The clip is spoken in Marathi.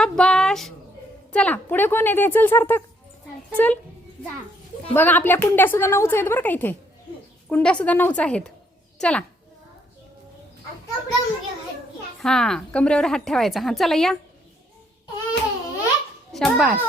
शाबाश. चला पुढे कोण येते? चल सार्थक चल. बघा आपल्या कुंड्या सुद्धा 9च आहेत बरं का. इथे कुंड्या सुद्धा 9च आहेत. चला हा कमरेवर हात ठेवायचा. हा चला या. शाबाश.